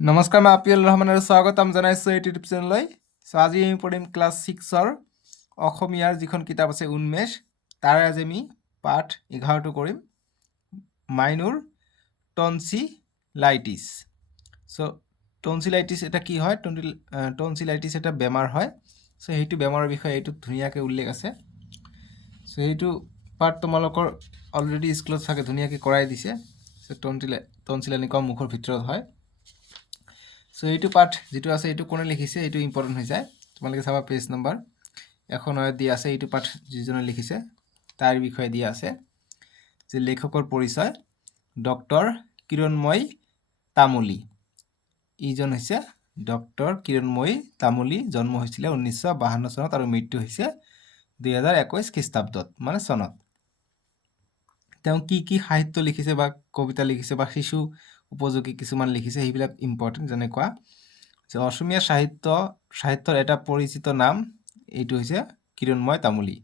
নমস্কাৰ, মই আপিউল ৰহমান আৰু স্বাগতম জনাইছোঁ এই ইউটিউব চেনেললৈ। চ' আজি আমি পঢ়িম ক্লাছ ছিক্সৰ অসমীয়াৰ যিখন কিতাপ আছে উন্মেষ, তাৰে আজি আমি পাঠ এঘাৰটো কৰিম। মাইনুৰ টনচিলাইটিছ। চ' টনচিলাইটিছ এটা কি হয়? টনচিল টনচিলাইটিছ এটা বেমাৰ হয়। চ' সেইটো বেমাৰৰ বিষয়ে এইটোত ধুনীয়াকৈ উল্লেখ আছে। চ' সেইটো পাৰ্ট তোমালোকৰ অলৰেডি স্কুলত চাগে ধুনীয়াকৈ কৰাই দিছে। চ' টনচিলা টনচিল এনেকুৱা মুখৰ ভিতৰত হয়। চ' এইটো পাঠ যিটো আছে, এইটো কোনে লিখিছে, এইটো ইম্পৰ্টেণ্ট হৈ যায়। তোমালোকে চাবা পেজ নম্বৰ নয়ত দিয়া আছে, এইটো পাঠ যিজনে লিখিছে, তাৰ বিষয়ে দিয়া আছে। যে লেখকৰ পৰিচয়, ডক্টৰ কিৰণময় তামুলী। ইজন হৈছে ডক্টৰ কিৰণময়ী তামুলী, জন্ম হৈছিলে ঊনৈছশ বাৱন্ন চনত আৰু মৃত্যু হৈছে দুহেজাৰ একৈছ খ্ৰীষ্টাব্দত মানে চনত। তেওঁ কি কি সাহিত্য লিখিছে বা কবিতা লিখিছে বা শিশু উপযোগী কিছুমান লিখিছে, সেইবিলাক ইম্পৰ্টেণ্ট যেনেকুৱা যে অসমীয়া সাহিত্য, সাহিত্যৰ এটা পৰিচিত নাম এইটো হৈছে কিৰণময় তামুলী।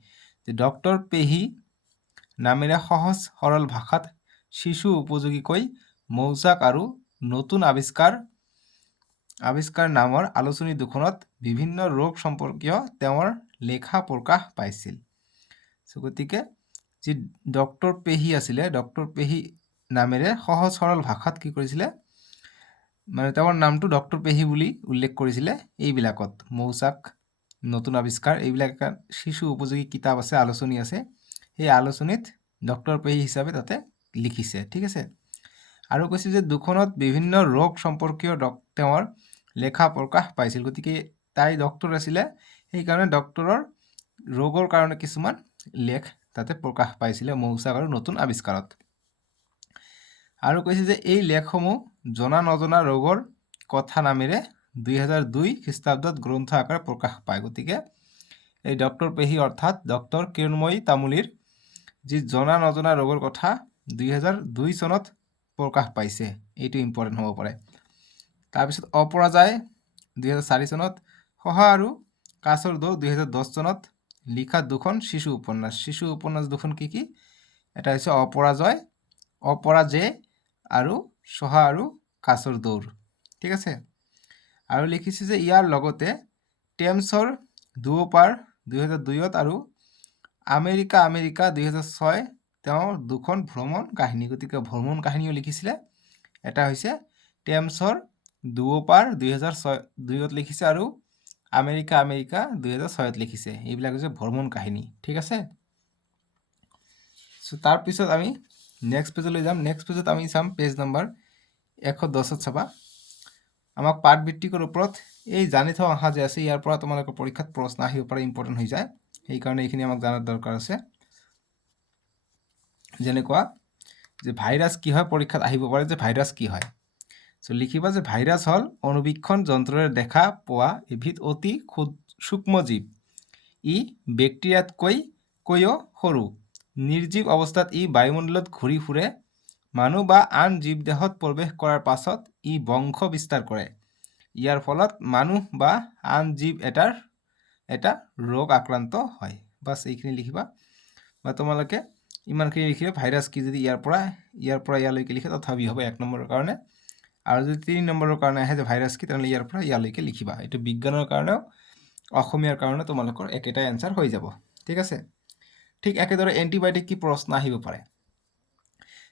যে ডক্টৰ পেহী নামেৰে সহজ, সৰল ভাষাত শিশু উপযোগীকৈ মৌচাক আৰু নতুন আৱিষ্কাৰ আৱিষ্কাৰ নামৰ আলোচনী দুখনত বিভিন্ন ৰোগ সম্পৰ্কীয় তেওঁৰ লেখা প্ৰকাশ পাইছিল। গতিকে যি ডক্টৰ পেহী আছিলে, ডক্টৰ পেহী নামেৰে সহজ সৰল ভাষাত কি কৰিছিলে? মানে তেওঁৰ নামটো ডক্টৰ পেহী বুলি উল্লেখ কৰিছিলে এইবিলাকত। মৌচাক, নতুন আৱিষ্কাৰ, এইবিলাক শিশু উপযোগী কিতাপ আছে, আলোচনী আছে। সেই আলোচনীত ডক্টৰ পেহী হিচাপে তাতে লিখিছে, ঠিক আছে? আৰু কৈছে যে দুখনত বিভিন্ন ৰোগ সম্পৰ্কীয় তেওঁৰ লেখা প্ৰকাশ পাইছিল। গতিকে তাই ডক্টৰ আছিলে, সেইকাৰণে ডক্টৰৰ ৰোগৰ কাৰণে কিছুমান লেখ তাতে প্ৰকাশ পাইছিলে মৌচাক আৰু নতুন আৱিষ্কাৰত। আৰু কৈছে যে এই লেখসমূহ জনা নজনা ৰোগৰ কথা নামেৰে দুই হাজাৰ দুই খ্ৰীষ্টাব্দত গ্ৰন্থ আকাৰে প্ৰকাশ পায়। গতিকে এই ডক্টৰ পেহী অৰ্থাৎ ডক্টৰ কিৰণময়ী তামুলীৰ যি জনা নজনা ৰোগৰ কথা দুই হাজাৰ দুই চনত প্ৰকাশ পাইছে, এইটো ইম্পৰ্টেণ্ট হ'ব পাৰে। তাৰপিছত অপৰাজয় দুহেজাৰ চাৰি চনত সহা আৰু কাছৰ দৌ দুহেজাৰ দহ চনত লিখা দুখন শিশু উপন্যাস। শিশু উপন্যাস দুখন কি কি? এটা হৈছে অপৰাজয় অপৰাজয় আৰু চহা আৰু কাছৰ দৌৰ ঠিক আছে? আৰু লিখিছে যে ইয়াৰ লগতে টেমছৰ দুয়োপাৰ দুহেজাৰ দুইত আৰু আমেৰিকা আমেৰিকা দুহেজাৰ ছয় তেওঁৰ দুখন ভ্ৰমণ কাহিনী, গতিকে ভ্ৰমণ কাহিনীও লিখিছিলে। এটা হৈছে টেমছৰ দুয়োপাৰ দুহেজাৰ ছয় দুইত লিখিছে আৰু আমেৰিকা আমেৰিকা দুহেজাৰ ছয়ত লিখিছে। এইবিলাক হৈছে ভ্ৰমণ কাহিনী, ঠিক আছে? চ' তাৰপিছত আমি নেক্সট পেজলৈ যাম। নেক্সট পেজত আমি চাম পেজ নম্বৰ এশ দহত চাবা আমাক পাঠভিত্তিকৰ ওপৰত এই জানি থোৱা অহা যে আছে, ইয়াৰ পৰা তোমালোকৰ পৰীক্ষাত প্ৰশ্ন আহিব পাৰে ইম্পৰ্টেণ্ট হৈ যায়। সেইকাৰণে এইখিনি আমাক জনাৰ দৰকাৰ আছে। যেনেকুৱা যে ভাইৰাছ কি হয়, পৰীক্ষাত আহিব পাৰে যে ভাইৰাছ কি হয়। চ' লিখিবা যে ভাইৰাছ হ'ল অনুবীক্ষণ যন্ত্ৰৰে দেখা পোৱা এবিধ অতি সূক্ষ্ম জীৱ ই বেক্টেৰিয়াতকৈ কৈও সৰু। নিৰ্জীৱ অৱস্থাত ই বায়ুমণ্ডলত ঘূৰি ফুৰে। মানুহ বা আন জীৱ দেহত প্ৰৱেশ কৰাৰ পাছত ই বংশ বিস্তাৰ কৰে। ইয়াৰ ফলত মানুহ বা আন জীৱ এটাৰ, এটা ৰোগ আক্ৰান্ত হয়। বাছ এইখিনি লিখিবা। বা তোমালোকে ইমানখিনি লিখিলে ভাইৰাছ কি যদি ইয়াৰ পৰা ইয়াৰ পৰা ইয়ালৈকে লিখে, তথাপি হ'ব এক নম্বৰৰ কাৰণে। আৰু যদি তিনি নম্বৰৰ কাৰণে আহে যে ভাইৰাছ কি, তেনেহ'লে ইয়াৰ পৰা ইয়ালৈকে লিখিবা। এইটো বিজ্ঞানৰ কাৰণেও, অসমীয়াৰ কাৰণে তোমালোকৰ একেটাই এনচাৰ হৈ যাব। ঠিক আছে? ঠিক একেদৰে এণ্টিবায়'টিক কি প্ৰশ্ন আহিব পাৰে।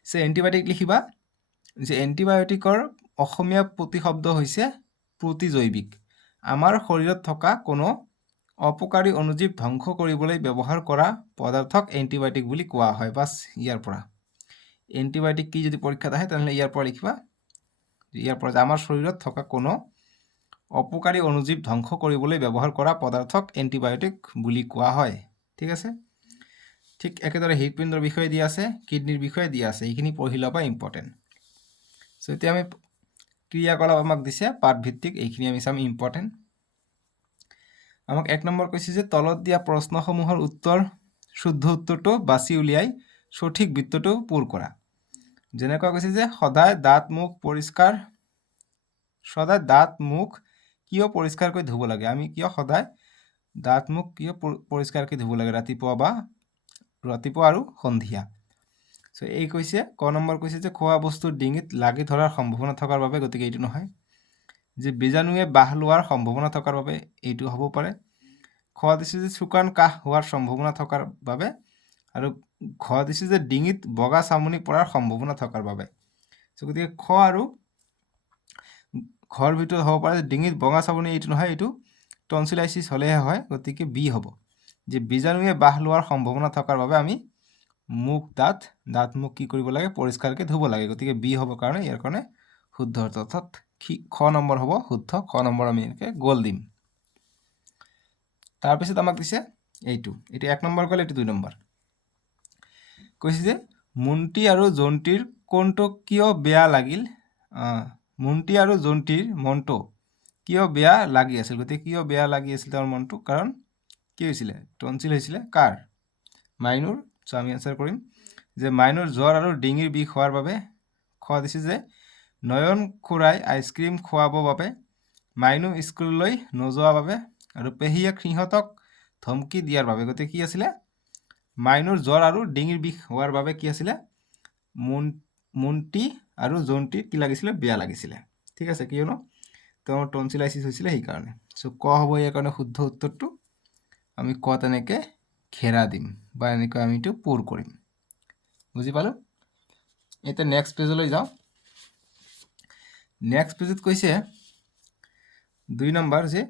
যে এণ্টিবায়'টিক লিখিবা যে এণ্টিবায়'টিকৰ অসমীয়া প্ৰতিশব্দ হৈছে প্ৰতিজৈৱিক। আমাৰ শৰীৰত থকা কোনো অপকাৰী অনুজীৱ ধ্বংস কৰিবলৈ ব্যৱহাৰ কৰা পদাৰ্থক এণ্টিবায়'টিক বুলি কোৱা হয়। বাছ ইয়াৰ পৰা। এণ্টিবায়'টিক কি যদি পৰীক্ষাত আহে, তেনেহ'লে ইয়াৰ পৰা লিখিবা ইয়াৰ পৰা যে আমাৰ শৰীৰত থকা কোনো অপকাৰী অনুজীৱ ধ্বংস কৰিবলৈ ব্যৱহাৰ কৰা পদাৰ্থক এণ্টিবায়'টিক বুলি কোৱা হয়। ঠিক আছে? ঠিক একেদৰে হৃদপিণ্ডৰ বিষয়ে দিয়া আছে, কিডনীৰ বিষয়ে দিয়া আছে, এইখিনি পঢ়ি ল'বা ইম্পৰ্টেণ্ট চ' এতিয়া আমি ক্ৰিয়াকলাপ আমাক দিছে, পাঠভিত্তিক, এইখিনি আমি চাম ইম্পৰ্টেণ্ট আমাক এক নম্বৰ কৈছে যে, তলত দিয়া প্ৰশ্নসমূহৰ উত্তৰ, শুদ্ধ উত্তৰটো বাছি উলিয়াই সঠিক বৃত্তটো পূৰ কৰা। যেনেকুৱা কৈছে যে, সদায় দাঁত, মুখ পৰিষ্কাৰ, সদায় দাঁত, মুখ কিয় পৰিষ্কাৰকৈ ধুব লাগে? আমি কিয় সদায় দাঁত, মুখ কিয় পৰিষ্কাৰকৈ ধুব লাগে? ৰাতিপুৱা বা ৰাতিপুৱা আৰু সন্ধিয়া। চ' এই কৈছে, ক নম্বৰ কৈছে যে খোৱা বস্তুৰ ডিঙিত লাগি ধৰাৰ সম্ভাৱনা থকাৰ বাবে গতিকে এইটো নহয়, যে বীজাণুৱে বাহ লোৱাৰ সম্ভাৱনা থকাৰ বাবে এইটো হ'ব পাৰে। খ দিছে যে শুকান কাহ হোৱাৰ সম্ভাৱনা থকাৰ বাবে আৰু ঘ দিছে যে ডিঙিত বগা চামনি পৰাৰ সম্ভাৱনা থকাৰ বাবে। চ' গতিকে খ আৰু ঘৰ ভিতৰত হ'ব পাৰে ডিঙিত বগা চামনি এইটো নহয়, এইটো টনচিলাইচিছ হ'লেহে হয়, গতিকে বি হ'ব। যে বীজাণুৱে বাহ লোৱাৰ সম্ভাৱনা থকাৰ বাবে আমি মুখ, দাঁত দাঁত মুখ কি কৰিব লাগে, পৰিষ্কাৰকৈ ধুব লাগে। গতিকে বি হ'ব কাৰণে ইয়াৰ কাৰণে শুদ্ধ অৰ্থ। অৰ্থাৎ খ নম্বৰ হ'ব শুদ্ধ, খ নম্বৰ আমি এনেকৈ গ'ল দিম। তাৰপিছত আমাক দিছে এইটো। এইটো এক নম্বৰ গ'ল, এইটো দুই নম্বৰ। কৈছে যে মুণ্টি আৰু জন্তীৰ কোনটো কিয় বেয়া লাগিল? মুণ্টি আৰু জন্তীৰ মনটো কিয় বেয়া লাগি আছিল? গতিকে কিয় বেয়া লাগি আছিল তেওঁৰ মনটো? কাৰণ কি হৈছিলে? টনচিল হৈছিলে? কাৰ? মাইনুৰ? চ' আমি এনচাৰ কৰিম। যে মাইনুৰ জ্বৰ আৰু ডিঙিৰ বিষ হোৱাৰ বাবে খোৱা দিছে যে নয়ন খুৰাই আইচক্ৰীম খুৱাবৰ বাবে মাইনু স্কুললৈ নোযোৱাৰ বাবে আৰু পেহীয়েক সিহঁতক ধমকি দিয়াৰ বাবে। গতিকে কি আছিলে? মাইনুৰ জ্বৰ আৰু ডিঙিৰ বিষ হোৱাৰ বাবে কি আছিলে? মুন মুণ্টি আৰু জন্তীৰ কি লাগিছিলে? বেয়া লাগিছিলে। ঠিক আছে, কিয়নো তেওঁৰ টনচিলাইচিছ হৈছিলে সেইকাৰণে। চ' ক হ'ব ইয়াৰ কাৰণে শুদ্ধ উত্তৰটো? আমি ক তেনেকৈ ঘেৰা দিম বা এনেকৈ আমি এইটো পূৰ কৰিম বুজি পালোঁ এতিয়া নেক্সট পেজলৈ যাওঁ। নেক্সট পেজত কৈছে দুই নম্বৰ যে,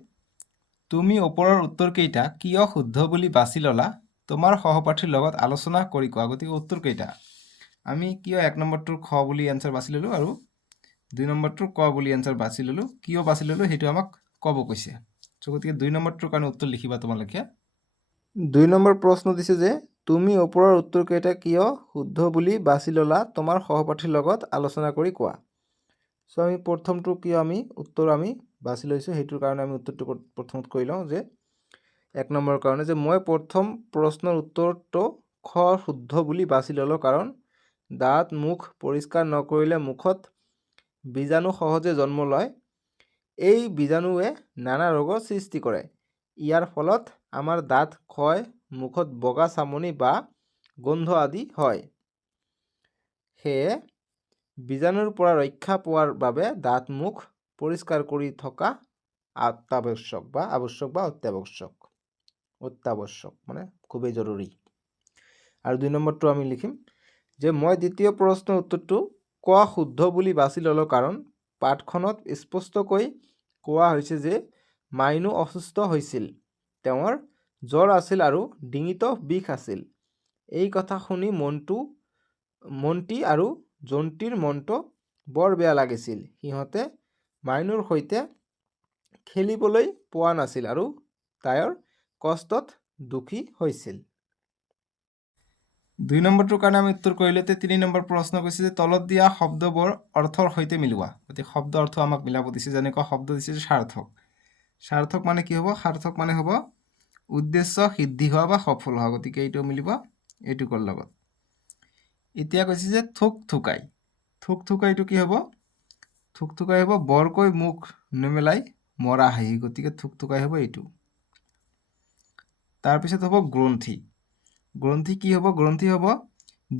তুমি ওপৰৰ উত্তৰকেইটা কিয় শুদ্ধ বুলি বাছি ল'লা? তোমাৰ সহপাঠীৰ লগত আলোচনা কৰি কোৱা। গতিকে উত্তৰকেইটা আমি কিয় এক নম্বৰটোৰ খ বুলি এনচাৰ বাছি ল'লোঁ আৰু দুই নম্বৰটোৰ ক বুলি এনচাৰ বাছি ল'লোঁ? কিয় বাছি ল'লোঁ? সেইটো আমাক ক'ব কৈছে। গতিকে দুই নম্বৰটোৰ কাৰণে উত্তৰ লিখিবা তোমালোকে। দুই নম্বৰ প্ৰশ্ন দিছে যে, তুমি ওপৰৰ উত্তৰকেইটা কিয় শুদ্ধ বুলি বাছি ল'লা তোমাৰ সহপাঠীৰ লগত আলোচনা কৰি কোৱা? চ' আমি প্ৰথমটো কিয় আমি উত্তৰ আমি বাছি লৈছোঁ, সেইটোৰ কাৰণে আমি উত্তৰটো প্ৰথমত কৰি লওঁ যে, এক নম্বৰৰ কাৰণে যে, মই প্ৰথম প্ৰশ্নৰ উত্তৰটো খ শুদ্ধ বুলি বাছি ল'লোঁ কাৰণ দাঁত মুখ পৰিষ্কাৰ নকৰিলে মুখত বীজাণু সহজে জন্ম লয় এই বীজাণুৱে নানা ৰোগৰ সৃষ্টি কৰে। ইয়াৰ ফলত আমাৰ দাঁত, ক্ষয়, মুখত বগা চামনি বা গোন্ধ আদি হয়। সেয়ে বীজাণুৰ পৰা ৰক্ষা পোৱাৰ বাবে দাঁত, মুখ পৰিষ্কাৰ কৰি থকা অত্যাৱশ্যক বা আৱশ্যক বা অত্যাৱশ্যক। অত্যাৱশ্যক মানে খুবেই জৰুৰী। আৰু দুই নম্বৰটো আমি লিখিম যে মই দ্বিতীয় প্ৰশ্নৰ উত্তৰটো কোৱা শুদ্ধ বুলি বাছি ল'লোঁ কাৰণ পাঠখনত স্পষ্টকৈ কোৱা হৈছে যে মাইনু অসুস্থ হৈছিল। তেওঁৰ জ্বৰ আছিল আৰু ডিঙিতো বিষ আছিল। এই কথা শুনি মনটো, মন্টি আৰু জন্তীৰ মনটো বৰ বেয়া লাগিছিল। সিহঁতে মাইনুৰ সৈতে খেলিবলৈ পোৱা নাছিল আৰু তাইৰ কষ্টত দুখী হৈছিল। দুই নম্বৰটোৰ কাৰণে আমি উত্তৰ কৰিলোঁ এতিয়া তিনি নম্বৰ প্ৰশ্ন কৈছে যে তলত দিয়া শব্দবোৰ অৰ্থৰ সৈতে মিলোৱা। গতিকে শব্দ অৰ্থ আমাক মিলাব দিছে যেনেকুৱা শব্দ দিছে যে সাৰ্থক। সাৰ্থক মানে কি হ'ব? সাৰ্থক মানে হ'ব উদ্দেশ্য সিদ্ধি হোৱা বা সফল হোৱা। গতিকে এইটো মিলিব এইটোকৰ লগত। এতিয়া কৈছে যে থুক থুকাই। থুক থুকাইটো কি হ'ব? থুক থুকাই হ'ব বৰকৈ মুখ নেমেলাই মৰা হাঁহি। গতিকে থুকথুকাই হ'ব এইটো। তাৰপিছত হ'ব গ্ৰন্থি। গ্ৰন্থি কি হ'ব? গ্ৰন্থি হ'ব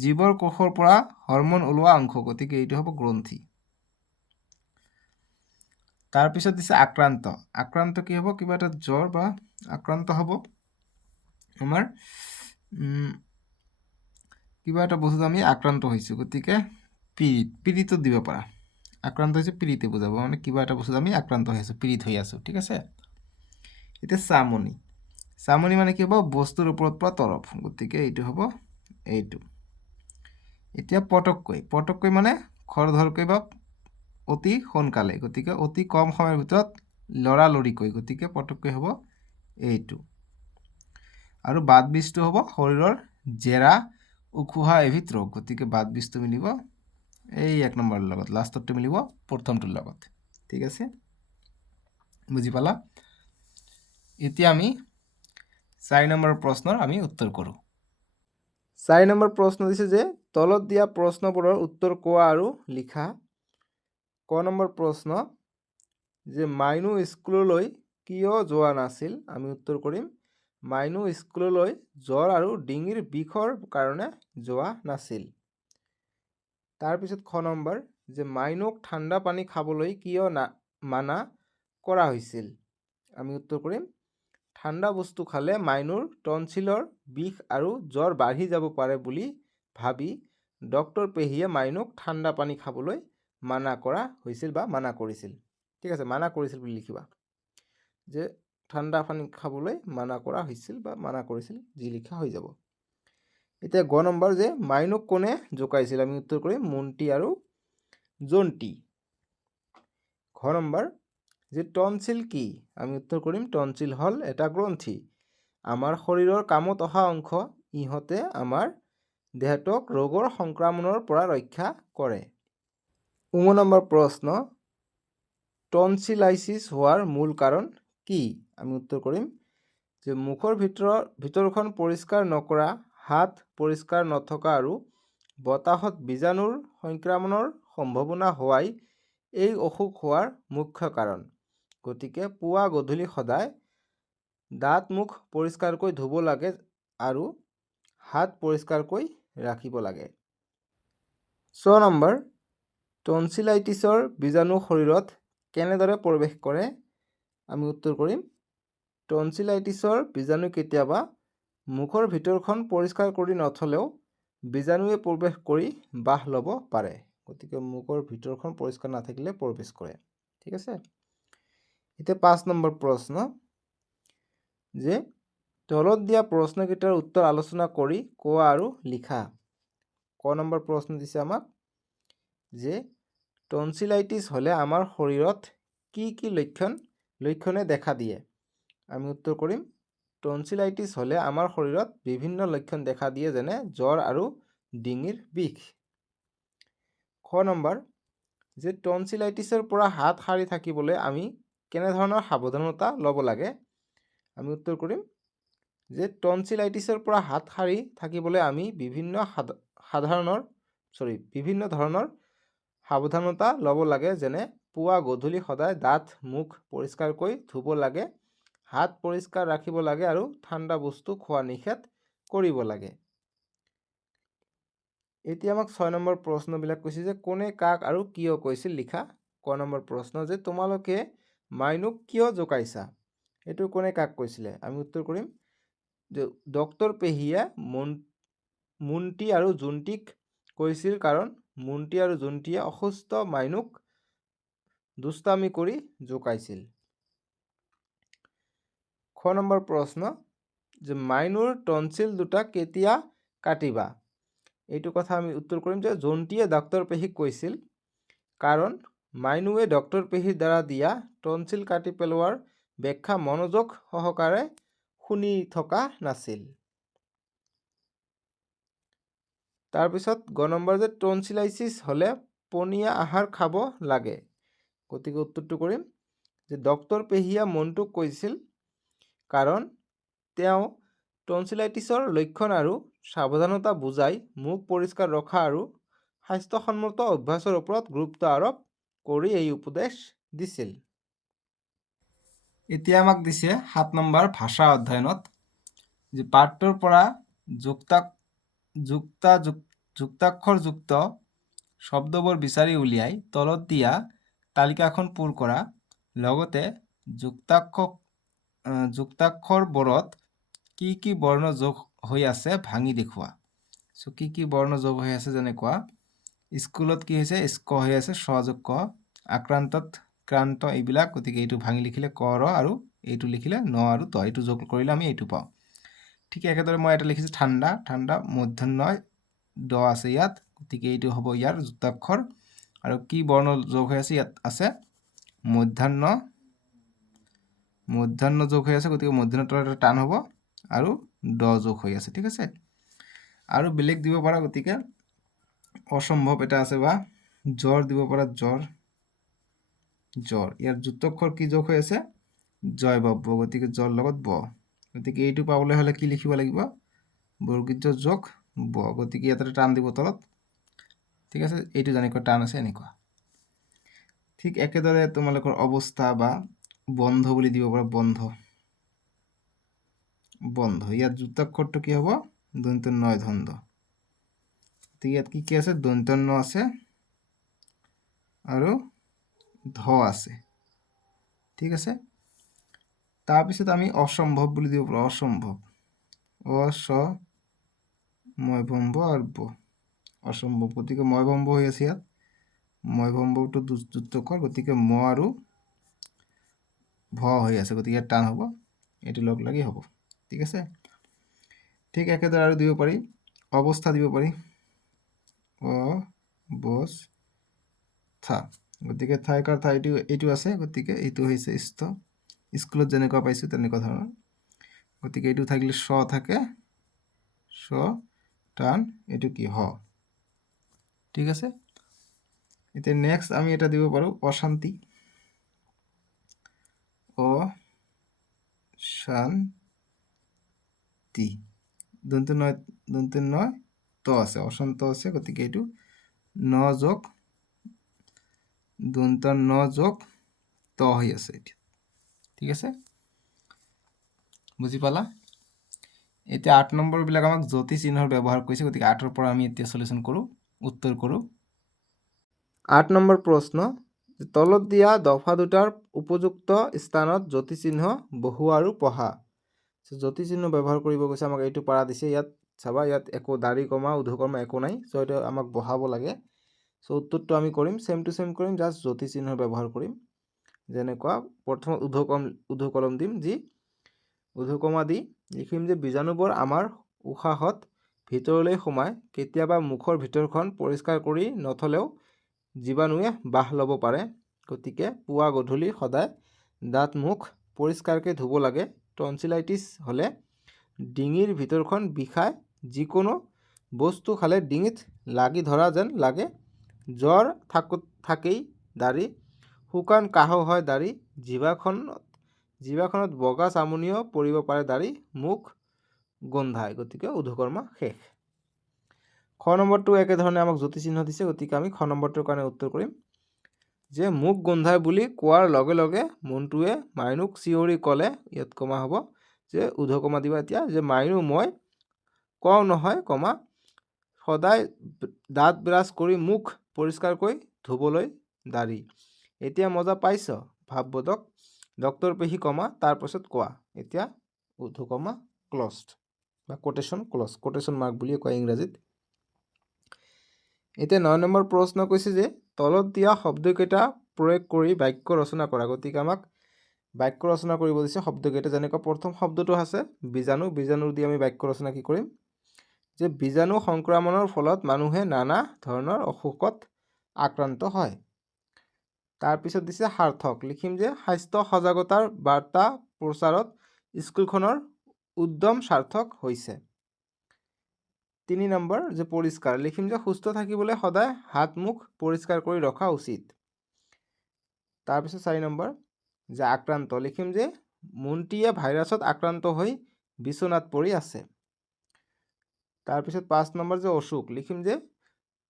জীৱৰ কোষৰ পৰা হৰমন ওলোৱা অংশ, গতিকে এইটো হ'ব গ্ৰন্থি। তাৰপিছত দিছে আক্ৰান্ত। আক্ৰান্ত কি হ'ব? কিবা এটা জ্বৰ বা আক্ৰান্ত হ'ব। আমাৰ কিবা এটা বস্তুত আমি আক্ৰান্ত হৈছোঁ, গতিকে পীড়িত পীড়িতত দিব পাৰা। আক্ৰান্ত হৈছে, পীড়িতে বুজাব। মানে কিবা এটা বস্তুত আমি আক্ৰান্ত হৈ আছোঁ, পীড়িত হৈ আছোঁ, ঠিক আছে? এতিয়া চামনি। চামনি মানে কি হ'ব? বস্তুৰ ওপৰত পৰা তৰফ গতিকে এইটো হ'ব এইটো। এতিয়া পটককৈ পটককৈ মানে খৰধৰকৈ বা অতি সোনকালে, গতিকে অতি কম সময়ৰ ভিতৰত লৰালৰিকৈ গতিকে পটককৈ হ'ব এইটো। আৰু বাদ বীজটো হ'ব শৰীৰৰ জেৰা উশোহা এবিধ ৰোগ। গতিকে বাদ বীজটো মিলিব এই এক নম্বৰৰ লগত, লাষ্টতটো মিলিব প্ৰথমটোৰ লগত। ঠিক আছে? বুজি পালা? এতিয়া আমি চাৰি নম্বৰ প্ৰশ্নৰ আমি উত্তৰ কৰোঁ। চাৰি নম্বৰ প্ৰশ্ন দিছে যে, তলত দিয়া প্ৰশ্নবোৰৰ উত্তৰ কোৱা আৰু লিখা। ক নম্বৰ প্ৰশ্ন, যে মাইনু স্কুললৈ কিয় যোৱা নাছিল? আমি উত্তৰ কৰিম, মাইনু স্কুললৈ জ্বৰ আৰু ডিঙিৰ বিষৰ কাৰণে যোৱা নাছিল। তাৰপিছত খ নম্বৰ, যে মাইনুক ঠাণ্ডা পানী খাবলৈ কিয় না, মানা কৰা হৈছিল? আমি উত্তৰ কৰিম ঠাণ্ডা বস্তু খালে মাইনুৰ টনচিলৰ বিষ আৰু জ্বৰ বাঢ়ি যাব পাৰে বুলি ভাবি ডক্টৰ পেহীয়ে মাইনুক ঠাণ্ডা পানী খাবলৈ মানা কৰা হৈছিল বা মানা কৰিছিল। ঠিক আছে, মানা কৰিছিল বুলি লিখিবা। যে ঠাণ্ডা পানী খাবলৈ মানা কৰা হৈছিল বা মানা কৰিছিল যি লিখা হৈ যাব। এতিয়া গ নম্বৰ যে মাইনুক কোনে জোকাইছিল? আমি উত্তৰ কৰিম মন্ত্ৰী আৰু জন্তি ঘ নম্বৰ যে টনচিল কি? আমি উত্তৰ কৰিম টনচিল হ'ল এটা গ্ৰন্থি। আমাৰ শৰীৰৰ কামত অহা অংশ ইহঁতে আমাৰ দেহটোক ৰোগৰ সংক্ৰমণৰ পৰা ৰক্ষা কৰে। উম নম্বৰ প্ৰশ্ন টনচিলাইচিছ হোৱাৰ মূল কাৰণ কি? আমি উত্তৰ কৰিম যে মুখৰ ভিতৰৰ ভিতৰখন পৰিষ্কাৰ নকৰা হাত পৰিষ্কাৰ নথকা আৰু বতাহত বীজাণুৰ সংক্ৰমণৰ সম্ভাৱনা হোৱাই এই অসুখ হোৱাৰ মুখ্য কাৰণ। গতিকে পুৱা গধূলি সদায় দাঁত মুখ পৰিষ্কাৰকৈ ধুব লাগে আৰু হাত পৰিষ্কাৰকৈ ৰাখিব লাগে। ছয় নম্বৰ টনচিলাইটিছৰ বীজাণু শৰীৰত কেনেদৰে প্ৰৱেশ কৰে? আমি উত্তৰ কৰিম। টনচিলাইটিছৰ বীজাণু কেতিয়াবা মুখৰ ভিতৰখন পৰিষ্কাৰ কৰি নথলেও বীজাণুৱে প্ৰৱেশ কৰি বাহ ল'ব পাৰে। গতিকে মুখৰ ভিতৰখন পৰিষ্কাৰ নাথাকিলে প্ৰৱেশ কৰে। ঠিক আছে? এতিয়া পাঁচ নম্বৰ প্ৰশ্ন যে তলত দিয়া প্ৰশ্নকেইটাৰ উত্তৰ আলোচনা কৰি কোৱা আৰু লিখা। ক নম্বৰ প্ৰশ্ন দিছে আমাক। যে টনচিলাইটিছ হ'লে আমাৰ শৰীৰত কি কি লক্ষণ, লক্ষণে দেখা দিয়ে? আমি উত্তৰ কৰিম। টনচিলাইটিছ হ'লে আমাৰ শৰীৰত বিভিন্ন লক্ষণ দেখা দিয়ে, যেনে জ্বৰ আৰু ডিঙিৰ বিষ। খ নম্বৰ। যে টনচিলাইটিছৰ পৰা হাত সাৰি থাকিবলৈ আমি কেনেধৰণৰ সাৱধানতা ল'ব লাগে? আমি উত্তৰ কৰিম যে টনচিলাইটিছৰ পৰা হাত সাৰি থাকিবলৈ আমি বিভিন্ন সাধাৰণৰ চৰি বিভিন্ন ধৰণৰ সাৱধানতা ল'ব লাগে। যেনে পুৱা গধূলি সদায় দাঁত মুখ পৰিষ্কাৰকৈ ধুব লাগে হাত পৰিষ্কাৰ ৰাখিব লাগে আৰু ঠাণ্ডা বস্তু খোৱা নিষেধ কৰিব লাগে। এতিয়া আমাক ছয় নম্বৰ প্ৰশ্নবিলাক কৈছে যে কোনে কাক আৰু কিয় কৈছিল লিখা। ক নম্বৰ প্ৰশ্ন যে তোমালোকে মাইনুক কিয় জোকাইছা? এইটো কোনে কাক কৈছিলে? আমি উত্তৰ কৰিম। যে ডক্টৰ পেহীয়ে মন মুন্তি আৰু জোন্তিক কৈছিল কাৰণ মুন্তি আৰু জোন্তিয়ে অসুস্থ মাইনুক দুষ্টামি কৰি জোকাইছিল। খ নম্বৰ প্ৰশ্ন, যে মাইনুৰ টনচিল দুটা কেতিয়া কাটিবা? এইটো কথা আমি উত্তৰ কৰিম যে জন্তীয়ে ডক্টৰ পেহীক কৈছিল কাৰণ মাইনুৱে ডক্টৰ পেহীৰ দ্বাৰা দিয়া টনচিল কাটি পেলোৱাৰ ব্যাখ্যা মনোযোগ সহকাৰে শুনি থকা নাছিল। তাৰপিছত গ নম্বৰ যে টনচিলাইচিছ হ'লে পনীয়া আহাৰ খাব লাগে। গতিকে উত্তৰটো কৰিম যে ডক্টৰ পেহীয়া মন্টুক কৈছিল, কাৰণ তেওঁ টনচিলাইটিছৰ লক্ষণ আৰু সাৱধানতা বুজাই মুখ পৰিষ্কাৰ ৰখা আৰু স্বাস্থ্যসন্মত অভ্যাসৰ ওপৰত গুৰুত্ব আৰোপ কৰি এই উপদেশ দিছিল। এতিয়া আমাক দিছে সাত নম্বৰ ভাষা অধ্যয়নত, যে পাঠটোৰ পৰা যুক্তাক যুক্তা যুক্তাক্ষৰযুক্ত শব্দবোৰ বিচাৰি উলিয়াই তলত দিয়া তালিকাখন পূৰ কৰা, লগতে যুক্তাক্ষৰ যুক্তাক্ষৰবোৰত কি কি বৰ্ণ যোগ হৈ আছে ভাঙি দেখুওৱা। চ' কি কি বৰ্ণ যোগ হৈ আছে যেনেকুৱা স্কুলত কি হৈছে? স্ক হৈ আছে সহযোগ ক। আক্ৰান্তত, ক্ৰান্ত এইবিলাক, গতিকে এইটো ভাঙি লিখিলে ক, ৰ আৰু এইটো লিখিলে ন আৰু ত। এইটো যোগ কৰিলে আমি এইটো পাওঁ। ঠিক একেদৰে মই এটা লিখিছোঁ, ঠাণ্ডা। ঠাণ্ডা মূৰ্ধন্য ড আছে ইয়াত, গতিকে এইটো হ'ব ইয়াৰ যুক্তাক্ষৰ। আৰু কি বৰ্ণ যোগ হৈ আছে ইয়াত আছে? মধ্যাহ্ন মধ্যাহ্ন যোগ হৈ আছে, গতিকে মধ্যাহ্ন তলত এটা টান হ'ব। আৰু ড যোগ হৈ আছে, ঠিক আছে? আৰু বেলেগ দিব পাৰা গতিকে অসম্ভৱ এটা আছে বা। জ্বৰ দিব পাৰা জ্বৰ। জ্বৰ। ইয়াৰ যুক্তাক্ষৰ কি যোগ হৈ আছে? জয় ব গতিকে জ্বৰ লগত ব। গতিকে এইটো পাবলৈ হ'লে কি লিখিব লাগিব? বৰ্গীয যোগ ব। গতিকে ইয়াতে টান দিব তলত। ঠিক আছে, এইটো যেনেকুৱা টান আছে এনেকুৱা। ঠিক একেদৰে তোমালোকৰ অৱস্থা বা বন্ধ বুলি দিব পাৰা বন্ধ। বন্ধ। ইয়াত যুক্তাক্ষৰটো কি হ'ব? দন্ত নয় ধন্দ। গতিকে ইয়াত কি কি আছে দন্তন্য আছে আৰু ধ আছে ঠিক আছে তাৰপিছত আমি অসম্ভৱ বুলি দিব পাৰোঁ অসম্ভৱ অস ময়ভম্ব আৰু ব অসম্ভৱ গতিকে ময়ভম্ব হৈ আছে ইয়াত ময়ভম্বটো যুক্তকৰ গতিকে ম আৰু ভ হৈ আছে গতিকে ইয়াত টান হ'ব এইটো লগ লাগি হ'ব ঠিক আছে ঠিক একেদৰে আৰু দিব পাৰি অৱস্থা দিব পাৰি অৱস্থা গতিকে ঠাইকাৰ ঠাই এইটো এইটো আছে, গতিকে এইটো হৈছে স্থ স্কুলত যেনেকুৱা পাইছোঁ তেনেকুৱা ধৰণৰ। গতিকে এইটো থাকিলে স থাকে। স টান, এইটো কি হ। ঠিক আছে? এতিয়া নেক্সট আমি এটা দিব পাৰোঁ, অশান্তি। অশান্তি দন্ত্য নয় দন্ত্য নয়। ত আছে। অশান্ত আছে গতিকে এইটো ন যোগ দন্ত্য ন যোগ ত হৈ আছে এতিয়া। ঠিক আছে? বুজি পালা? এতিয়া আঠ নম্বৰবিলাক আমাক জ্যোতি চিহ্নৰ ব্যৱহাৰ কৰিছে, গতিকে আঠৰ পৰা আমি এতিয়া চলিউশ্যন কৰোঁ, উত্তৰ কৰোঁ। আঠ নম্বৰ প্ৰশ্ন, তলত দিয়া দফা দুটাৰ উপযুক্ত স্থানত জ্যোতি চিহ্ন বহুৱা আৰু পঢ়া চ' জ্যোতি চিহ্ন ব্যৱহাৰ কৰিব কৈছে আমাক এইটো পাৰা দিছে। ইয়াত চাবা ইয়াত একো দাড়ি কমা উদ্ধকৰ্মা একো নাই। চ' এইটো আমাক বহাব লাগে। চ' উত্তৰটো আমি কৰিম ছেম টু ছেম কৰিম জাষ্ট জ্যোতি চিহ্ন ব্যৱহাৰ কৰিম। যেনেকুৱা প্ৰথমত উদ্ধকম উদ্ধকলম দিম যি উদ্ধকমা দি লিখিম যে বীজাণুবোৰ আমাৰ উশাহত ভিতৰলৈ সোমাই কেতিয়াবা মুখৰ ভিতৰখন পৰিষ্কাৰ কৰি নথলেও জীৱাণুৱে বাহ ল'ব পাৰে। গতিকে পুৱা গধূলি সদায় দাঁত মুখ পৰিষ্কাৰকৈ ধুব লাগে। টনচিলাইটিছ হ'লে ডিঙিৰ ভিতৰখন বিষাই যিকোনো বস্তু খালে ডিঙিত লাগি ধৰা যেন লাগে। জ্বৰ থাকোঁ, থাকেই দাঢ়ি শুকান কাহ হয় দাঢ়ি জিভাখনত জিভাখনত বগা চামনিও পৰিব পাৰে দাঢ়ি মুখ গোন্ধায়, গতিকে উদ্ধকৰ্মা শেষ। খ নম্বৰটো একেধৰণে আমাক জ্যোতি চিহ্ন দিছে, গতিকে আমি খ নম্বৰটোৰ কাৰণে উত্তৰ কৰিম। যে মুখ গোন্ধায় বুলি কোৱাৰ লগে লগে মন্টুৱে মাইনুক চিঞৰি ক'লে, ইয়াত কমা হ'ব। যে উদ্ধকমা দিবা এতিয়া যে মাইনু মই কওঁ নহয় কমা সদায় দাঁত ব্ৰাছ কৰি মুখ পৰিষ্কাৰকৈ ধুবলৈ দাঢ়ি এতিয়া মজা পাইছ? ভাৱবোধক ডক্টৰ পেহী কমা তাৰপাছত কোৱা। এতিয়া উদ্ধকমা ক্লষ্ট বা কোটেশ্যন ক্লজ কোটেশ্যন মাৰ্ক বুলিয়ে কয় ইংৰাজীত। এতিয়া ন নম্বৰ প্ৰশ্ন কৈছে যে তলত দিয়া শব্দকেইটা প্ৰয়োগ কৰি বাক্য ৰচনা কৰা। গতিকে আমাক বাক্য ৰচনা কৰিব দিছে শব্দকেইটা। যেনেকুৱা প্ৰথম শব্দটো আছে বীজাণু বীজাণু দি আমি বাক্য ৰচনা কি কৰিম? যে বীজাণু সংক্ৰমণৰ ফলত মানুহে নানা ধৰণৰ অসুখত আক্ৰান্ত হয়। তাৰপিছত দিছে সাৰ্থক। লিখিম যে স্বাস্থ্য সজাগতাৰ বাৰ্তা প্ৰচাৰত স্কুলখনৰ উদ্যম সাৰ্থক হৈছে। তিনি নম্বৰ যে পৰিষ্কাৰ। লিখিম যে সুস্থ থাকিবলৈ সদায় হাত মুখ পৰিষ্কাৰ কৰি ৰখা উচিত। তাৰপিছত চাৰি নম্বৰ যে আক্ৰান্ত লিখিম যে মন্ত্ৰীয়ে ভাইৰাছত আক্ৰান্ত হৈ বিচনাত পৰি আছে। তাৰপিছত পাঁচ নম্বৰ যে অসুখ। লিখিম যে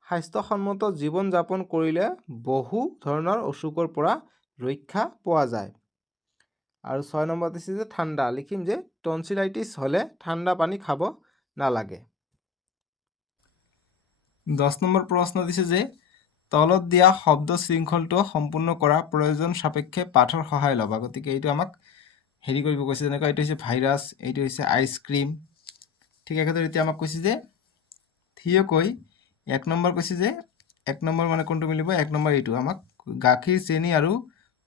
স্বাস্থ্যসন্মত জীৱন যাপন কৰিলে বহু ধৰণৰ অসুখৰ পৰা ৰক্ষা পোৱা যায়। আৰু ছয় নম্বৰ দিছে যে ঠাণ্ডা। লিখিম যে টনচিলাইটিছ হ'লে ঠাণ্ডা পানী খাব নালাগে। দহ নম্বৰ প্ৰশ্ন দিছে যে তলত দিয়া শব্দ শৃংখলটো সম্পূৰ্ণ কৰা প্ৰয়োজন সাপেক্ষে পাঠৰ সহায় ল'বা। গতিকে এইটো আমাক হেৰি কৰিব কৈছে, যেনেকুৱা এইটো হৈছে ভাইৰাছ, এইটো হৈছে আইচক্ৰীম ঠিক একেদৰে এতিয়া আমাক কৈছে যে থিয়কৈ এক নম্বৰ কৈছে যে, এক নম্বৰ মানে কোনটো মিলিব? এক নম্বৰ এইটো। আমাক গাখীৰ, চেনি আৰু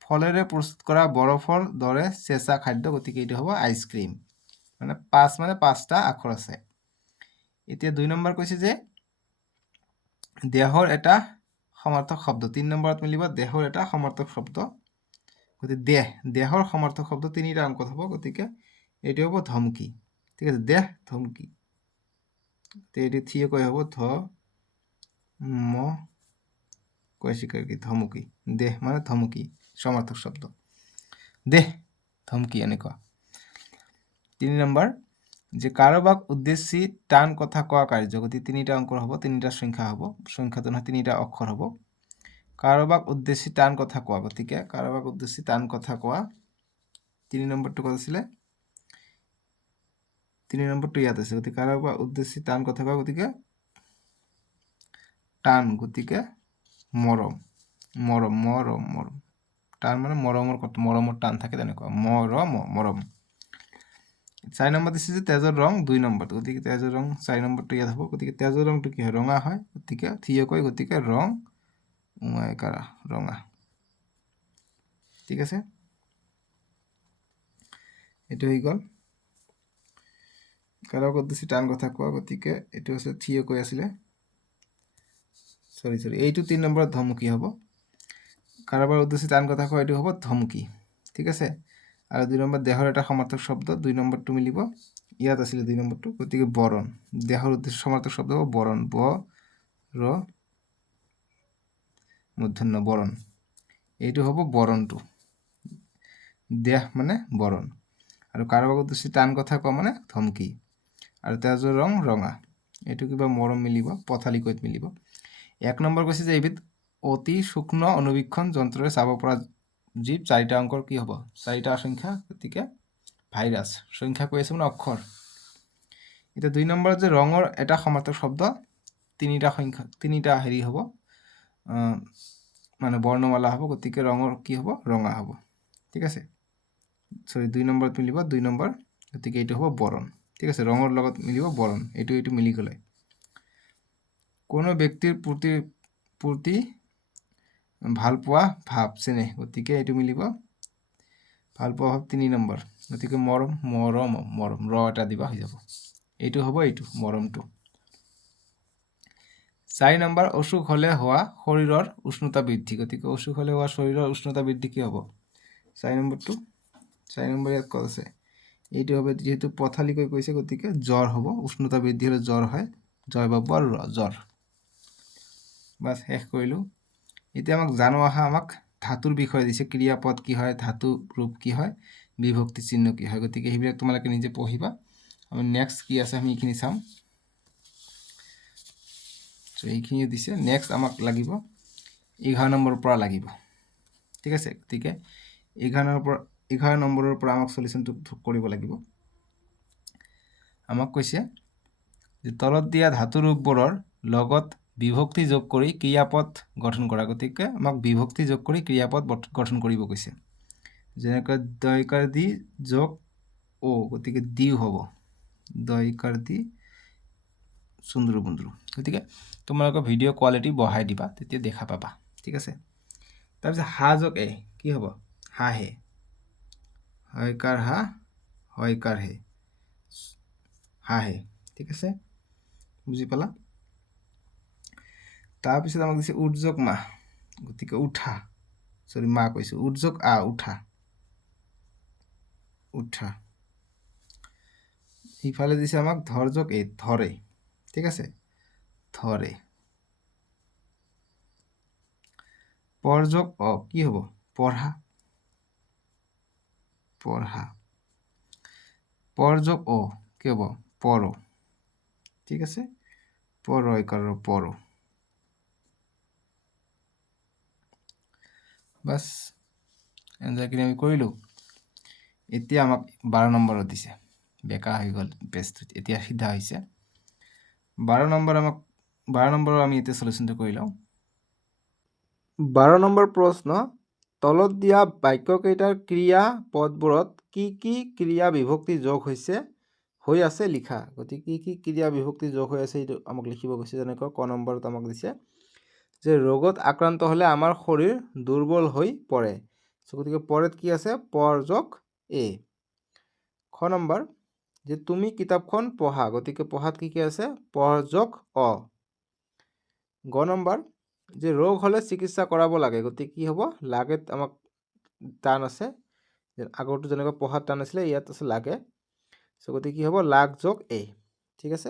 ফলেৰে প্ৰস্তুত কৰা বৰফৰ দৰে চেঁচা খাদ্য, গতিকে এইটো হ'ব আইচক্ৰীম মানে পাঁচ মানে পাঁচটা আখৰ আছে। এতিয়া দুই নম্বৰ কৈছে যে, দেহৰ এটা সমাৰ্থক শব্দ। তিনি নম্বৰত মিলিব দেহৰ এটা সমাৰ্থক শব্দ। গতিকে দেহ, দেহৰ সমাৰ্থক শব্দ তিনিটা অংকত হ'ব, গতিকে এইটো হ'ব ধমকি। ঠিক আছে, দেহ, ধমকি। এইটো থিয়ে কৈ হ'ব ধ, ম স্বীকাৰ কি ধমকি। দেহ মানে ধমকি সমাৰ্থক শব্দ। দেহ, ধমকি, এনেকুৱা। তিনি নম্বৰ যে কাৰোবাক উদ্দেশ্যি টান কথা কোৱা কাৰ্য গতিকে তিনিটা অংকৰ হ'ব, তিনিটা সংখ্যা হ'ব সংখ্যাটো নহয় তিনিটা অক্ষৰ হ'ব। কাৰোবাক উদ্দেশ্যি টান কথা কোৱা গতিকে কাৰোবাক উদ্দেশ্যি টান কথা কোৱা তিনি নম্বৰটো ক'ত আছিলে তিনি নম্বৰটো ইয়াত আছে, গতিকে কাৰোবাক উদ্দেশ্যি টান কথা কোৱা গতিকে টান, গতিকে মৰম মৰম মৰম মৰম টান মানে মৰমৰ কথা মৰমৰ টান থাকে তেনেকুৱা মৰম মৰম চাৰি নম্বৰ দিছে যে তেজৰ ৰং, দুই নম্বৰটো। গতিকে তেজৰ ৰং, চাৰি নম্বৰটো ইয়াত হ'ব। গতিকে তেজৰ ৰংটো কি হয়? ৰঙা হয়। গতিকে থিয়কৈ গতিকে ৰং উমাই কাৰা ৰঙা। ঠিক আছে? এইটো হৈ গ'ল। কাৰোবাক উদ্দেশ্যে টান কথা কোৱা, গতিকে এইটো হৈছে থিয়কৈ আছিলে। চৰি চৰি, এইটো তিনি নম্বৰত ধমকি হ'ব। কাৰোবাৰ উদ্দেশ্যে টান কথা কোৱা, এইটো হ'ব ধমকি। ঠিক আছে? আৰু দুই নম্বৰ দেহৰ এটা সমাৰ্থক শব্দ, দুই নম্বৰটো মিলিব ইয়াত আছিলে দুই নম্বৰটো গতিকে বৰণ দেহৰ উদ্দেশ্য সমাৰ্থক শব্দ হ'ব বৰণ ব ৰ মূৰ্ধন্য বৰণ এইটো হ'ব বৰণটো দেহ মানে বৰণ আৰু কাৰোবাক উদ্দেশ্যে টান কথা কোৱা মানে ধমকি। আৰু তেজৰ ৰং, ৰঙা। এইটো কিবা মৰম মিলিব, পথালিকৈত মিলিব। এক নম্বৰ কৈছে যে এবিধ অতি সূক্ষ্ম অনুবীক্ষণ যন্ত্ৰৰে চাব পৰা জীৱ চাৰিটা অংকৰ কি হ'ব? চাৰিটা সংখ্যা গতিকে ভাইৰাছ সংখ্যা কৈ আছে মানে অক্ষৰ এতিয়া দুই নম্বৰত যে ৰঙৰ এটা সমাৰ্থক শব্দ, তিনিটা সংখ্যা, তিনিটা হেৰি হ'ব মানে বৰ্ণমালা হ'ব, গতিকে ৰঙৰ কি হ'ব? ৰঙা হ'ব। ঠিক আছে? চৰি দুই নম্বৰত মিলিব, দুই নম্বৰ গতিকে এইটো হ'ব বৰণ ঠিক আছে? ৰঙৰ লগত মিলিব বৰণ এইটো এইটো মিলি গ'লে। কোনো ব্যক্তিৰ প্ৰতি প্ৰতি ভালো পোৱা ভাৱ চেনেহ গতিকে এইটো মিলিব। ভালো পোৱা ভাৱ তিনি নম্বৰ, গতিকে মৰম মৰম মৰম, ৰ এটা দিবা হৈ যাব। এইটো হ'ব এইটো, মৰমটো। চাৰি নম্বৰ, অসুখ হ'লে হোৱা শৰীৰৰ উষ্ণতা বৃদ্ধি, গতিকে অসুখ হ'লে হোৱা শৰীৰৰ উষ্ণতা বৃদ্ধি কি হ'ব? চাৰি নম্বৰটো, চাৰি নম্বৰ ইয়াত ক'ত আছে। এইটো হ'ব যিহেতু পথালিকৈ কৈছে, গতিকে জ্বৰ হ'ব, উষ্ণতা বৃদ্ধি হ'লে জ্বৰ হয় জয় বাবু আৰু জ্বৰ। বাছ শেষ কৰিলোঁ। এতিয়া আমাক জানো অহা আমাক, ধাতুৰ বিষয়ে দিছে, ক্ৰিয়াপদ কি হয়, ধাতু ৰূপ কি হয়, বিভক্তি চিহ্ন কি হয়। গতিকে সেইবিলাক তোমালোকে নিজে পঢ়িবা। আমি নেক্সট কি আছে আমি এইখিনি চাম। চ' এইখিনি দিছে। নেক্সট আমাক লাগিব, এঘাৰ নম্বৰৰ পৰা লাগিব। ঠিক আছে? গতিকে এঘাৰ নম্বৰ পৰা, এঘাৰ নম্বৰৰ পৰা আমাক চলিউশ্যনটো কৰিব লাগিব। আমাক কৈছে যে তলত দিয়া ধাতু ৰূপবোৰৰ লগত বিভক্তি যোগ কৰি ক্ৰিয়াপদ গঠন কৰা। গতিকে আমাক বিভক্তি যোগ কৰি ক্ৰিয়াপদ গঠন কৰিব কৈছে। যেনেকৈ দয়কাৰ দি যোগ অ, গতিকে দিও হ'ব। দয়কাৰ দি চুন্দৰু বুন্দৰু। গতিকে তোমালোকৰ ভিডিঅ' কোৱালিটি বঢ়াই দিবা, তেতিয়া দেখা পাবা। ঠিক আছে? তাৰপিছত হা যোগ এ, কি হ'ব? হাঁহে হয়কাৰ হা, হয়কাৰ হে। হাঁহে ঠিক আছে? বুজি পালা? তাৰপিছত আমাক দিছে, উৰ্জক মাহ। গতিকে উঠা। চৰি মা কৈছোঁ। উৰ্জক আ, উঠা। উঠা। ইফালে দিছে আমাক, ধৰ্যক এ ধৰে। ঠিক আছে? ধৰে। পৰযোগ অ, কি হ'ব? পঢ়া। পঢ়া। পৰযোগ অ, কি হ'ব? পৰ। ঠিক আছে? পৰ একাৰৰ পৰ। বাছ এনজাৰখিনি আমি কৰিলোঁ। এতিয়া আমাক বাৰ নম্বৰত দিছে। বেকা হৈ গ'ল পেজটোত। এতিয়া সিধা হৈছে। বাৰ নম্বৰ আমাক, বাৰ নম্বৰৰ আমি এতিয়া চলিউশ্যনটো কৰি লওঁ। বাৰ নম্বৰ প্ৰশ্ন, তলত দিয়া বাক্যকেইটাৰ ক্ৰিয়া পদবোৰত কি কি ক্ৰিয়া বিভক্তি যোগ হৈছে, হৈ আছে লিখা। গতিকে কি কি ক্ৰিয়া বিভক্তি যোগ হৈ আছে, এইটো আমাক লিখিব কৈছে। যেনেকৈ ক নম্বৰত আমাক দিছে যে ৰোগত আক্ৰান্ত হ'লে আমাৰ শৰীৰ দুৰ্বল হৈ পৰে। চ' গতিকে পৰেত কি আছে? পৰ যোগ এ। খ নম্বৰ, যে তুমি কিতাপখন পঢ়া। গতিকে পঢ়াত কি কি আছে? পঢ় যোগ অ। গ নম্বৰ, যে ৰোগ হ'লে চিকিৎসা কৰাব লাগে। গতিকে কি হ'ব? লাগেত আমাক টান আছে। আগৰটো যেনেকৈ পঢ়াত টান আছিলে, ইয়াত আছে লাগে। চ' গতিকে কি হ'ব? লাগ যোগ এ। ঠিক আছে?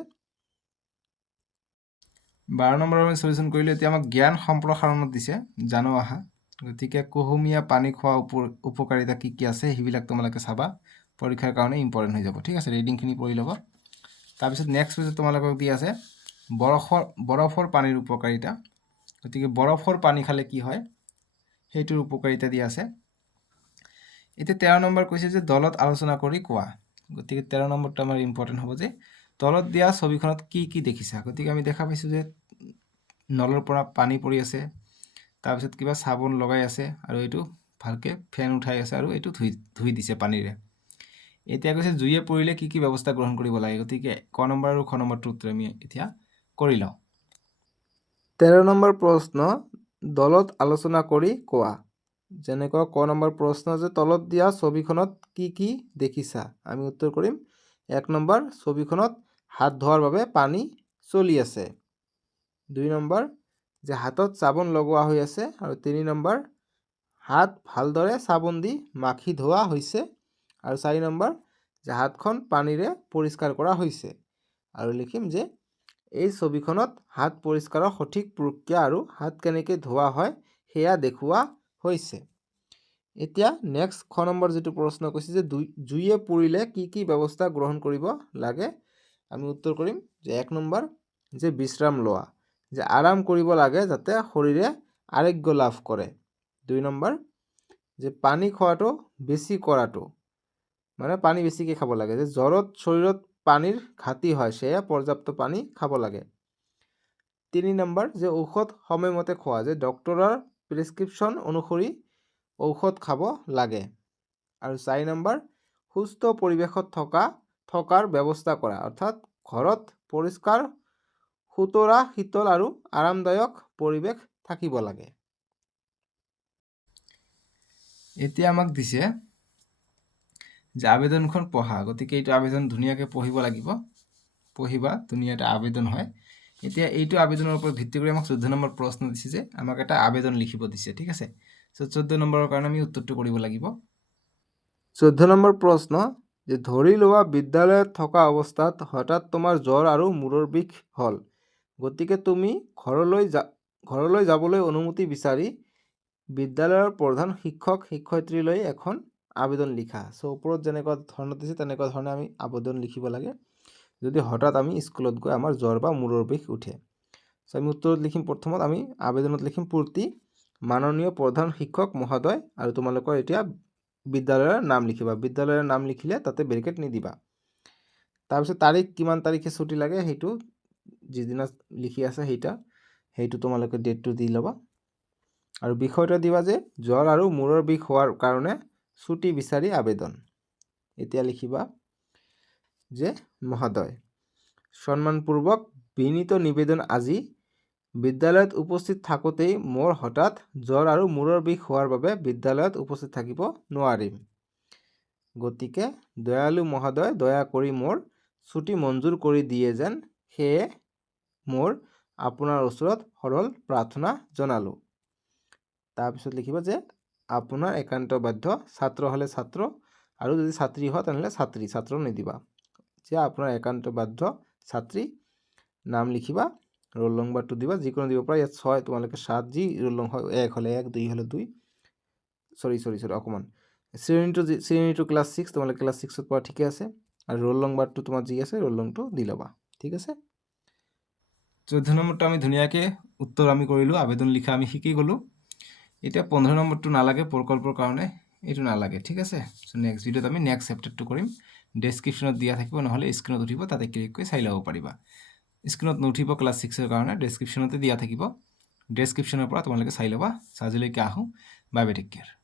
বাৰ নম্বৰ আমি চলিউশ্যন কৰিলোঁ এতিয়া আমাক জ্ঞান সম্প্ৰসাৰণত দিছে, জানো আহা। গতিকে কুহুমীয়া পানী খোৱা উপ উপকাৰিতা কি কি আছে সেইবিলাক তোমালোকে চাবা। পৰীক্ষাৰ কাৰণে ইম্পৰ্টেণ্ট হৈ যাব, ঠিক আছে? ৰিডিংখিনি পঢ়ি ল'বা। তাৰপিছত নেক্সট পেজত তোমালোকক দি আছে, বৰফৰ বৰফৰ পানীৰ উপকাৰিতা। গতিকে বৰফৰ পানী খালে কি হয়? সেইটোৰ উপকাৰিতা দিয়া আছে। এতিয়া তেৰ নম্বৰ কৈছে যে দলত আলোচনা কৰি কোৱা। গতিকে তেৰ নম্বৰটো আমাৰ ইম্পৰ্টেণ্ট হ'ব যে তলত দিয়া ছবিখনত কি কি দেখিছা? গতিকে আমি দেখা পাইছোঁ যে নলৰ পৰা পানী পৰি আছে, তাৰপিছত কিবা চাবোন লগাই আছে আৰু এইটো ভালকৈ ফেন উঠাই আছে আৰু এইটো ধুই ধুই দিছে পানীৰে। এতিয়া কৈছে জুয়ে পৰিলে কি কি ব্যৱস্থা গ্ৰহণ কৰিব লাগে? গতিকে ক নম্বৰ আৰু খ নম্বৰটোৰ উত্তৰ আমি এতিয়া কৰি লওঁ। তেৰ নম্বৰ প্ৰশ্ন, দলত আলোচনা কৰি কোৱা। যেনেকুৱা ক নম্বৰ প্ৰশ্ন যে, তলত দিয়া ছবিখনত কি কি দেখিছা? আমি উত্তৰ কৰিম। এক নম্বৰ ছবিখনত হাত ধোৱাৰ বাবে পানী চলি আছে। দুই নম্বৰ, যে হাতত চাবোন লগোৱা হৈ আছে। আৰু তিনি নম্বৰ, হাত ভালদৰে চাবোন দি মাখি ধোৱা হৈছে। আৰু চাৰি নম্বৰ, যে হাতখন পানীৰে পৰিষ্কাৰ কৰা হৈছে। আৰু লিখিম যে এই ছবিখনত হাত পৰিষ্কাৰৰ সঠিক প্ৰক্ৰিয়া আৰু হাত কেনেকৈ ধোৱা হয় সেয়া দেখুওৱা হৈছে। এতিয়া নেক্সট খ নম্বৰ যিটো প্ৰশ্ন কৈছে যে দুই জুয়ে পুৰিলে কি কি ব্যৱস্থা গ্ৰহণ কৰিব লাগে আমি উত্তৰ কৰিম যে এক নম্বৰ যে বিশ্ৰাম লোৱা, যে আৰাম কৰিব লাগে যাতে শৰীৰে আৰোগ্য লাভ কৰে। দুই নম্বৰ যে পানী খোৱাটো বেছি কৰাটো মানে পানী বেছিকৈ খাব লাগে, যে জ্বৰত শৰীৰত পানীৰ ঘাটি হয়, সেয়ে পৰ্যাপ্ত পানী খাব লাগে। তিনি নম্বৰ যে ঔষধ সময়মতে খোৱা, যে ডক্তৰৰ প্ৰেছক্ৰিপশ্যন অনুসৰি ঔষধ খাব লাগে। আৰু চাৰি নম্বৰ সুস্থ পৰিৱেশত থকা থকাৰ ব্যৱস্থা কৰা। অৰ্থাৎ ঘৰত পৰিষ্কাৰ, সুতৰা শীতল আৰু আৰামদায়ক পৰিৱেশ থাকিব লাগে। এতিয়া আমাক দিছে যে আবেদনখন পঢ়া। গতিকে এইটো আবেদন ধুনীয়াকৈ পঢ়িব লাগিব। পঢ়িবা, ধুনীয়া এটা আবেদন হয়। এতিয়া এইটো আবেদনৰ ওপৰত ভিত্তি কৰি আমাক চৈধ্য নম্বৰ প্ৰশ্ন দিছে যে আমাক এটা আবেদন লিখিব দিছে, ঠিক আছে? চ' চৈধ্য নম্বৰৰ কাৰণে আমি উত্তৰটো কৰিব লাগিব। চৈধ্য নম্বৰ প্ৰশ্ন যে ধৰি লোৱা বিদ্যালয়ত থকা অৱস্থাত হঠাৎ তোমাৰ জ্বৰ আৰু মূৰৰ বিষ হ'ল। গতিকে তুমি ঘৰলৈ যা, ঘৰলৈ যাবলৈ অনুমতি বিচাৰি বিদ্যালয়ৰ প্ৰধান শিক্ষক, শিক্ষয়িত্ৰীলৈ এখন আবেদন লিখা। চ' ওপৰত যেনেকুৱা ধৰণত দিছে, তেনেকুৱা ধৰণে আমি আবেদন লিখিব লাগে। যদি হঠাৎ আমি স্কুলত গৈ আমাৰ জ্বৰ বা মূৰৰ বিষ উঠে। চ' আমি উত্তৰত লিখিম, প্ৰথমত আমি আবেদনত লিখিম, পূৰ্তি মাননীয় প্ৰধান শিক্ষক মহোদয় আৰু তোমালোকৰ এতিয়া বিদ্যালয়ৰ নাম লিখিবা। বিদ্যালয়ৰ নাম লিখিলে তাতে বেৰিকেড নিদিবা তাৰপিছত তাৰিখ কিমান তাৰিখে ছুটি লাগে সেইটো, যিদিনা লিখি আছে সেইটা, সেইটো তোমালোকে ডেটটো দি ল'বা। আৰু বিষয়টো দিবা যে, জ্বৰ আৰু মূৰৰ বিষ হোৱাৰ কাৰণে ছুটি বিচাৰি আবেদন। এতিয়া লিখিবা যে, মহোদয়, সন্মানপূৰ্বক বিনীত নিবেদন আজি বিদ্যালয়ত উপস্থিত থাকোঁতেই মোৰ হঠাৎ জ্বৰ আৰু মূৰৰ বিষ হোৱাৰ বাবে বিদ্যালয়ত উপস্থিত থাকিব নোৱাৰিম। গতিকে দয়ালু মহোদয় দয়া কৰি মোৰ ছুটি মঞ্জুৰ কৰি দিয়ে যেন সেয়ে মোৰ আপোনাৰ ওচৰত সৰল প্ৰাৰ্থনা জনালোঁ। তাৰপিছত লিখিব যে আপোনাৰ একান্ত বাধ্য, ছাত্ৰ হ'লে ছাত্ৰ আৰু যদি ছাত্ৰী হয় তেনেহ'লে ছাত্ৰী ছাত্ৰ নিদিবা। যে আপোনাৰ একান্ত বাধ্য, ছাত্ৰী, নাম লিখিবা। ৰোল নম্বৰটো দিবা, যিকোনো দিব পাৰা ইয়াত ছয়, তোমালোকে সাত যি ৰোল নং হয় এক হ'লে এক, দুই হ'লে দুই। চৰি চৰি চৰি অকণমান শ্ৰেণীটো যি শ্ৰেণীটো ক্লাছ ছিক্স তোমালোকে ক্লাছ ছিক্সত পৰা ঠিকে আছে। আৰু ৰোল নম্বৰটো তোমাৰ যি আছে ৰোল নম্বৰটো দি ল'বা, ঠিক আছে? চৈধ্য নম্বৰটো আমি ধুনীয়াকৈ উত্তৰ আমি কৰিলোঁ আবেদন লিখা আমি শিকি গ'লোঁ। এতিয়া পোন্ধৰ নম্বৰটো নালাগে প্ৰকল্পৰ কাৰণে এইটো নালাগে ঠিক আছে? নেক্সট ভিডিঅ'ত আমি নেক্সট চেপ্টাৰটো কৰিম ডেছক্ৰিপশ্যনত দিয়া থাকিব, নহ'লে স্ক্ৰীণত উঠিব, তাতে ক্লিক কৰি চাই ল'ব পাৰিবা স্ক্ৰীণত নুঠিব ক্লাছ ছিক্সৰ কাৰণে ডেছক্ৰিপশ্যনতে দিয়া থাকিব। ডেছক্ৰিপশ্যনৰ পৰা তোমালোকে চাই ল'বা আজিলৈকে আহোঁ। Bye take care